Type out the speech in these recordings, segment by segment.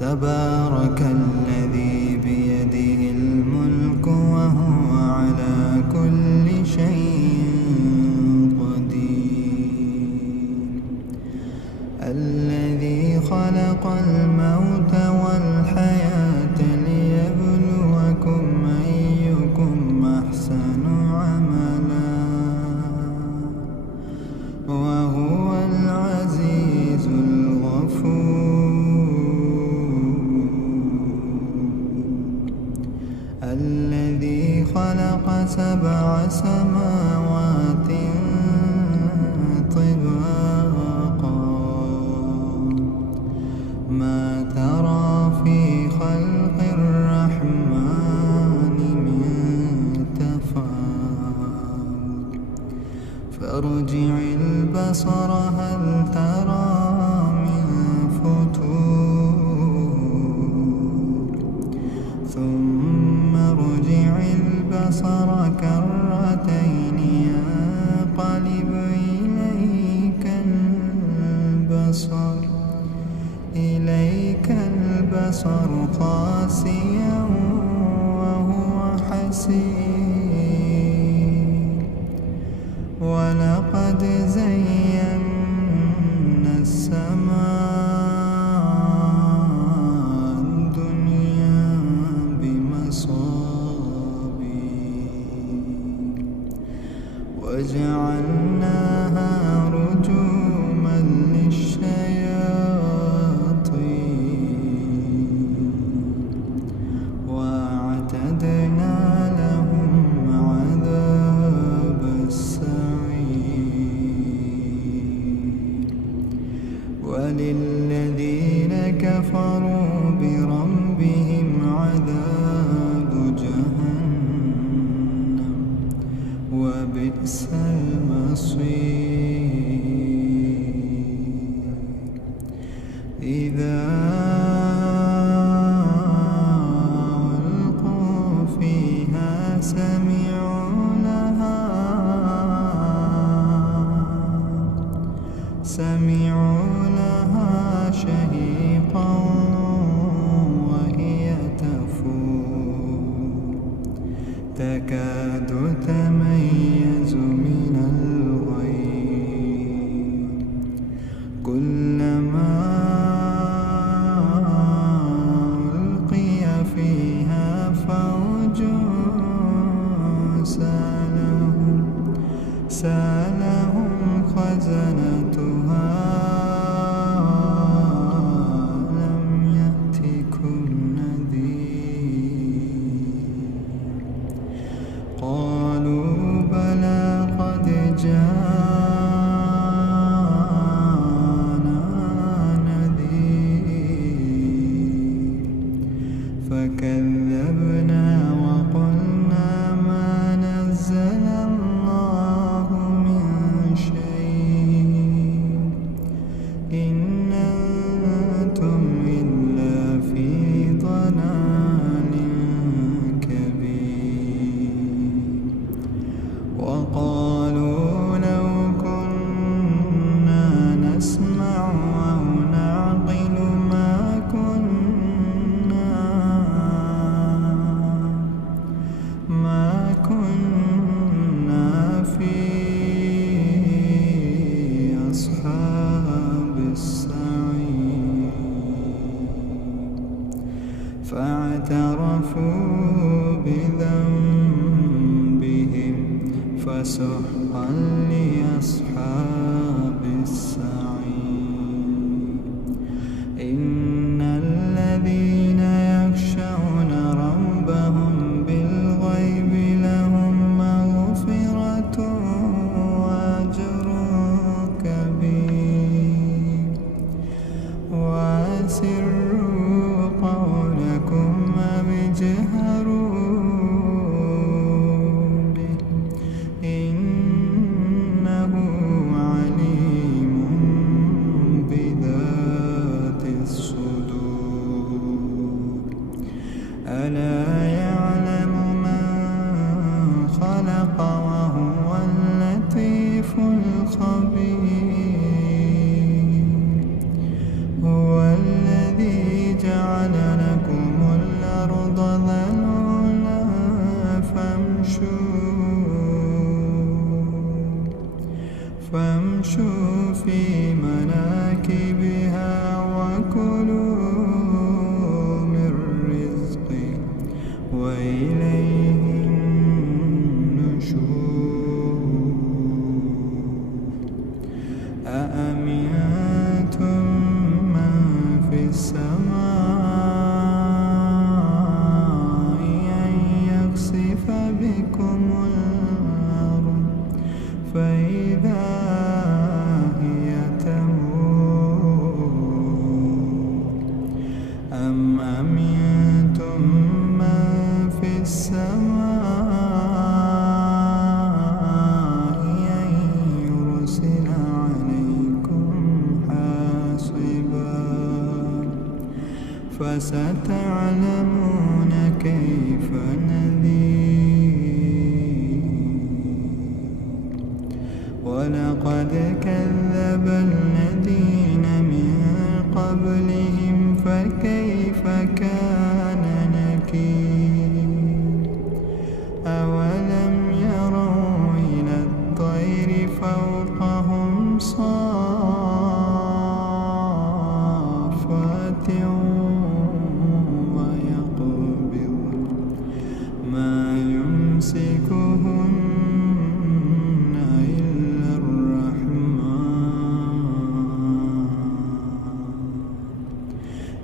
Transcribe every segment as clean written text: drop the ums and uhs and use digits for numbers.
تبارك الذي بيده الملك وهو على كل شيء قدير. الذي خلق الموت والحياة ليبلوكم أيكم أحسن عملا وهو العزيز الغفور. الذي خلق 7 سماوات طباقا ما ترى في خلق الرحمن من تفاوت فارجع البصر هل ترى من فتور ثم ارجع البصر كرتين ينقلب إليك البصر خاسئا وهو حسير. ولقد زينا السماء الدنيا بمصابيح وجعلناها رجوما للشياطين وأعتدنا لهم عذاب السعير. وللذين كفروا بربهم عذاب جهنم وبئس المصير. إذا ألقوا فيها سمعوا لها شهيقا وهي تفور تكاد تميز من الغيظ كلما ألقي فيها فوج سألهم خزنتها لم يأتكم نذير قالوا بلى قد جاءنا نذير فكذبنا وقلنا ما نزل الله من شيء إن أنتم إلا في ضلال كبير. وقالوا لو كنا نسمع أو نعقل ما كنا في أصحاب السعير. فاعترفوا بذنبهم فسحقا لأصحاب السعير. إن الذين يخشون ربهم بالغيب لهم مغفرة وأجر كبير. وأسروا قولكم أو اجهروا به إنه عليم بذات الصدور. ألا يعلم من خلق وهو اللطيف الخبير. هو الذي جعل كلوا من رزقه وإليه النشور أأمنتم من في السماء أن يخسف بكم الأرض فإذا هي تمور أم أمنتم من في السماء أن يرسل عليكم حاصبا فستعلمون كيف نذير ولقد كذب الذين من قبلهم فكيف كان نكير أولم يروا إلى الطير فوقهم صافات ويقبض ما يمسكهن إلا الرحمن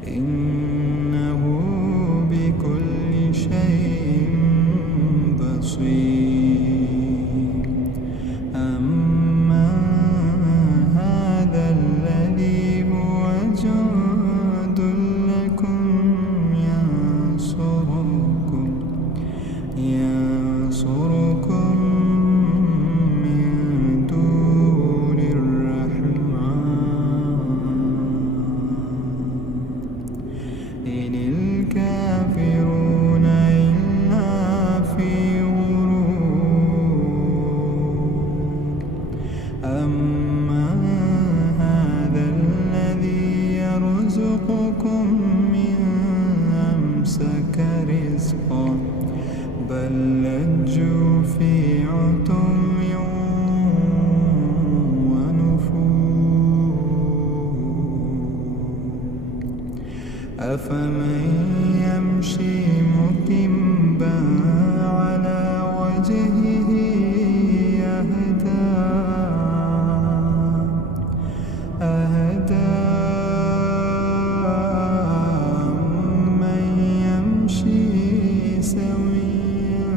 إنه بكل شيء بصير أما هذا الذي هو جند لكم ينصركم من دون الرحمن إن الكافرون إلا في غرور أما هذا الذي يرزقكم من أمسك رزقا بل لجوا في عتو ونفور أفمن يمشي مكبا على وجهه أهدى من يمشي سويا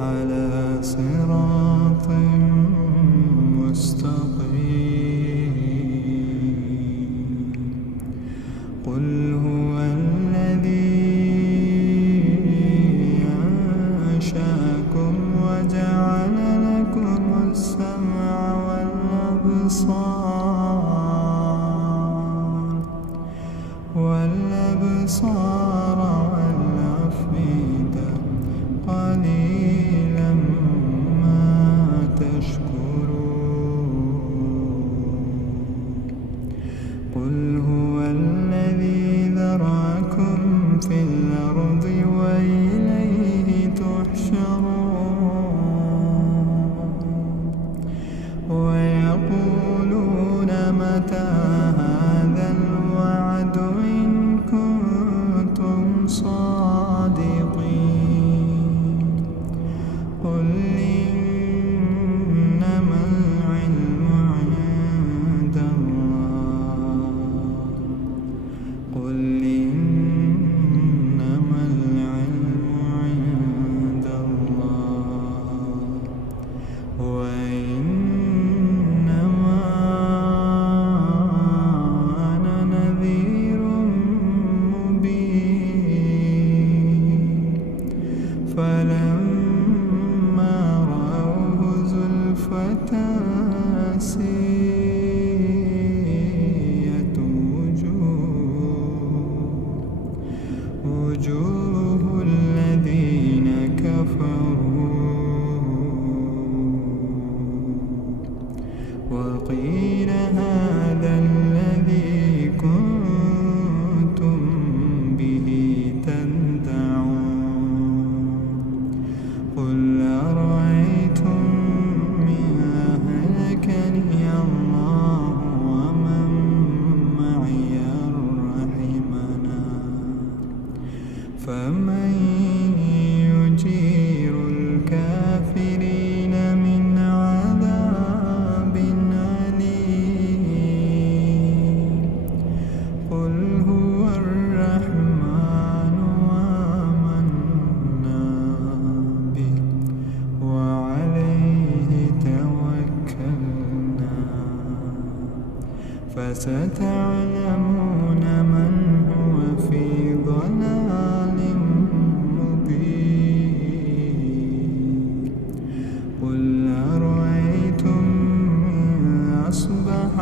على صراط مستقيم قل هو الذي أنشأكم وجعل لكم السمع والأبصار والأفئدة قليلا ما تشكرون قل هو الذي ذرأكم في الأرض وإليه تحشرون ويقولون متى هذا الوعد إن كنتم صادقين قل إنما العلم عند الله قل إنما العلم عند الله وإنما أنا نذير مبين فلما رأوه زلفة سيئت وجوه الذين كفروا وقيل هذا الذي كنتم به تدعون قل أرأيتم إن أهلكني فستعلمون من هو في ضلال مبين قل أرأيتم إن أصبح